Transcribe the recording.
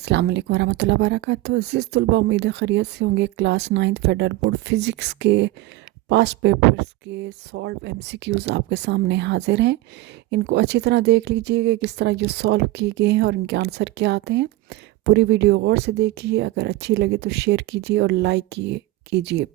अस्सलाम वालेकुम वरहमतुल्लाहि वबरकातुहू। अज़ीज़ तलबा, उम्मीद है खैरियत से होंगे। Class 9th federal board physics के पास्ट पेपर्स के सॉल्व एमसीक्यूज़ आपके सामने हाजिर हैं। इनको अच्छी तरह देख लीजिएगा किस तरह ये सॉल्व किए गए हैं और इनके आंसर क्या आते हैं। पूरी वीडियो गौर से देखिए, अगर अच्छी लगे तो शेयर कीजिए और लाइक कीजिए।